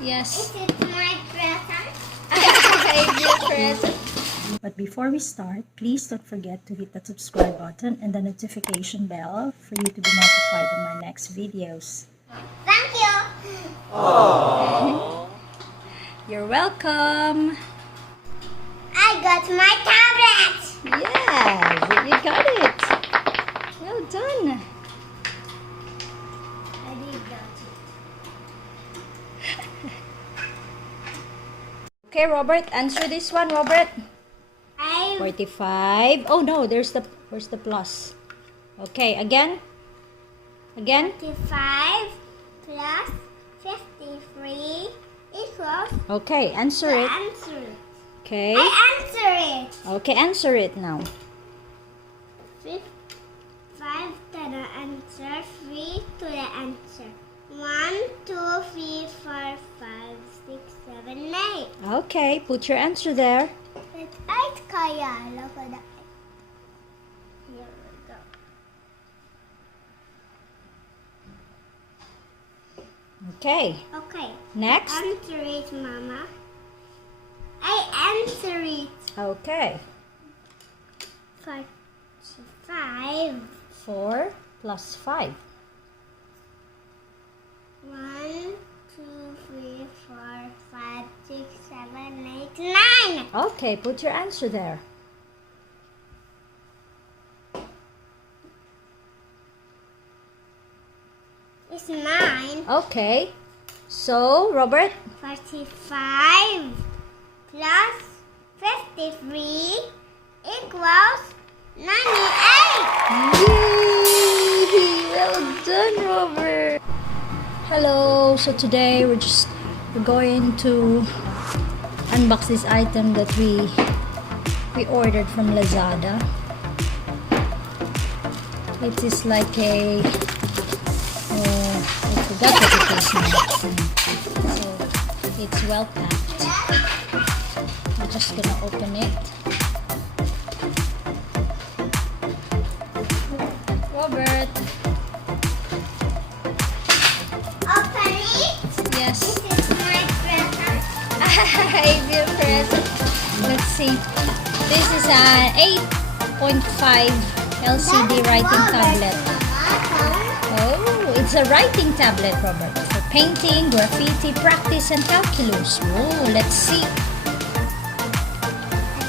Yes. Is it my present? Your present. But before we start, please don't forget to hit the subscribe button and the notification bell for you to be notified of my next videos. Thank you. You're welcome. I got my tablet. Yeah, you got it. Well done. I did got it. Okay, Robert, answer this one, Robert. 45. Oh no, where's the plus? Okay, again. 55 plus 53 equals. Okay, answer it. Answer it. Okay. I answer it. Okay, answer it now. 5 to the answer, 3 to the answer. 1, 2, 3, 4, 5, 6, 7, 8. Okay, put your answer there. It's 8 kaya. Look at that. Here we go. Okay, Okay. next. Answer it, Mama. I answer it. Okay, 45. 4 plus 5. 1, 2, 3, 4, 5, 6, 7, 8, 9. Okay, put your answer there. It's 9. Okay, so Robert. 45 plus 53 equals 98. Yay! Well done, Robert. Hello. So today we're going to unbox this item that we ordered from Lazada. It is like a I forgot what it is now. So it's well packed. I'm just gonna open it. Robert. Open it. Yes. This is my present. Your present. Let's see. This is an 8.5 LCD writing tablet. Oh, it's a writing tablet, Robert, for painting, graffiti, practice, and calculus. Oh, let's see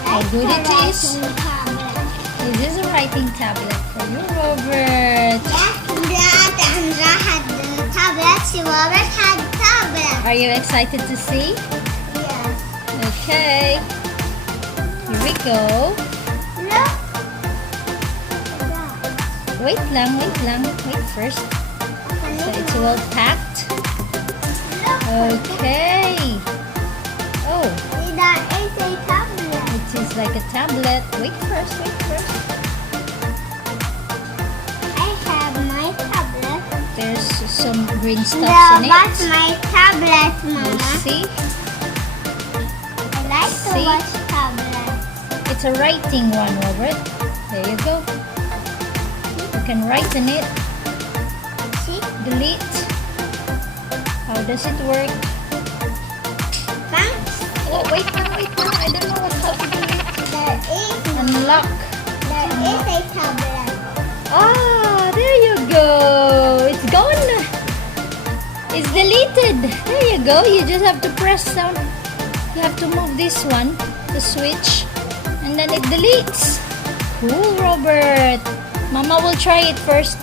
how good it is. This is a writing tablet for you, Robert. Andra had the tablet. Robert had the tablet. Are you excited to see? Yes. Okay. Here we go. Look. Wait lang. Wait first. So it's well packed. Okay. Oh, That is a tablet. it is like a tablet. Wait first. I have my tablet. There's some green stuff in That's it. my tablet, You Mama. see? I like to See? watch tablets. It's a writing one, Robert. There you go. You can write in it. See? Delete. How does it work? Thanks. Oh, wait lang. I don't know how to do it. There is Unlock. a tablet. Ah, there you go. It's gone. It's deleted. There you go. You just have to press down. You have to move this one, the switch, and then it deletes. Cool, Robert. Mama will try it first.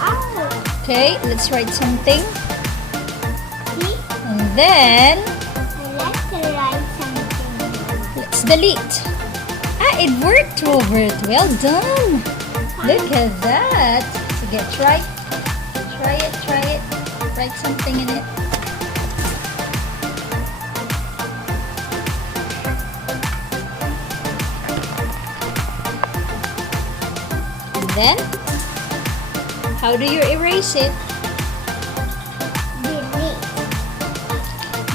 Oh, Okay, let's write something. see? And then, I like to write something. let's delete. Ah, it worked, Robert. Well done. Look at that. So try it. Write something in it. And then, how do you erase it? Delete.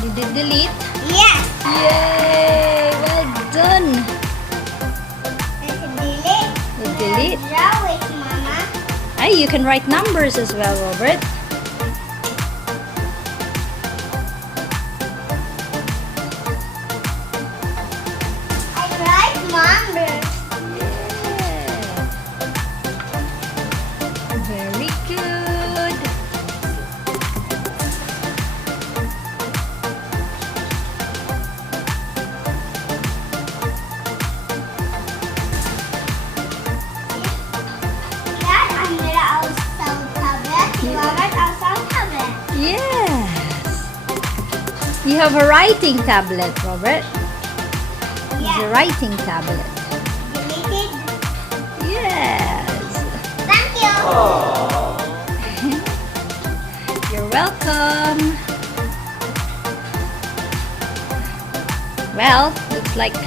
Did it delete? Yes. Yay! Well done. Let's delete. Delete. Draw it, Mama. Ay, you can write numbers as well, Robert. You have a writing tablet, Robert. It's a Yeah. writing tablet. Deleted. Yes. Thank you. You're welcome. Well, looks like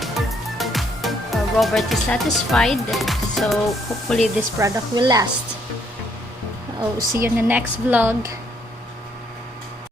Robert is satisfied. So hopefully this product will last. I'll see you in the next vlog.